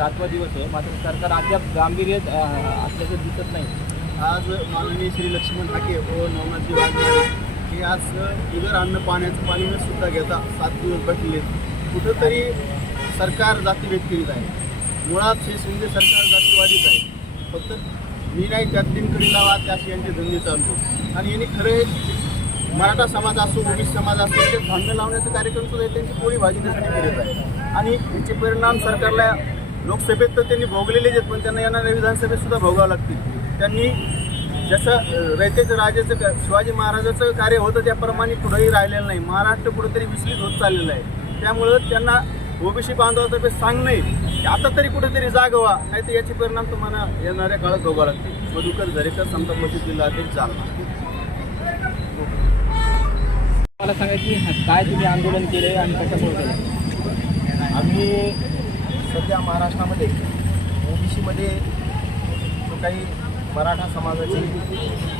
सातवा दिवस आहे. मात्र सरकार अद्याप गांभीर्य असल्याचं दिसत नाही. आज माननीय श्री लक्ष्मण ठाके व नवनाथजी वाघमारे हे आज इतर अन्न पाण्याचं पाणी न सुद्धा घेता सात दिवस बसले कुठंतरी सरकार जातीभेद करीत आहे. मुळात हे शिंदे सरकार जातीवादीच आहे. फक्त मी नाही त्यात लावा त्याशी यांचे धंदे चालतो. आणि यांनी खरं हे मराठा समाज असो ओबीस समाज असो ते भांडण लावण्याचा कार्यक्रम सुद्धा त्यांची पोळी भाजण्यासाठी करत आहे. आणि याचे परिणाम सरकारला लोकसभेत तर त्यांनी भोगलेलेच आहेत पण त्यांना येणाऱ्या विधानसभेत सुद्धा भोगावं लागतील. त्यांनी जसं रयतेचं राजाचं शिवाजी महाराजाचं कार्य होतं त्याप्रमाणे कुठंही राहिलेलं नाही. महाराष्ट्र कुठंतरी विचलित होत चाललेलं आहे. त्यामुळं त्यांना ओबीसी बांधवातर्फे सांगणं की आता तरी कुठेतरी जागवा नाही तर याचे परिणाम तुम्हाला येणाऱ्या काळात भोगावं लागतील. मधुकर झरेकर समता मशीद जिल्हा अध्यक्ष जालना मला सांगा की काय तुम्ही आंदोलन केले आणि कशामुळे केलं आम्ही सध्या महाराष्ट्रामध्ये ओबीसीमध्ये जो काही मराठा समाजाची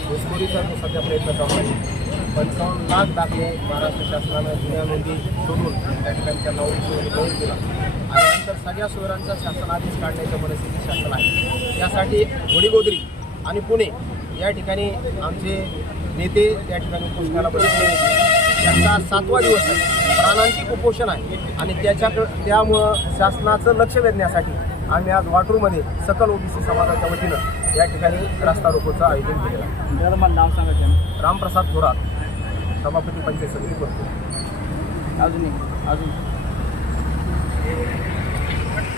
घुसखोरीचा जो सध्या प्रयत्न चालू आहे पंचावन्न लाख दाखले महाराष्ट्र शासनानं जुन्या नोंदी शोधून त्या ठिकाणी त्यांना ओबीसीमध्ये गौरव दिला. आणि नंतर सगळ्या सुविधांचा शासन आधीच काढण्याच्या मनस्थिती शासन आहे. त्यासाठी घोडीगोदरी आणि पुणे या ठिकाणी आमचे नेते त्या ठिकाणी उपोषणाला बसले. त्यांचा सातवा दिवस आहे. प्राणांतिक उपोषण आहे. आणि त्याच्याकडं त्यामुळं शासनाचं लक्ष वेधण्यासाठी आम्ही आज वाटूरमध्ये सकल ओबीसी समाजाच्या वतीनं या ठिकाणी रास्ता रोकोचं आयोजन केलेलं आहे. मला नाव सांगा त्यांना. रामप्रसाद थोरात सभापती पंचायत समिती करतो अजून अजून.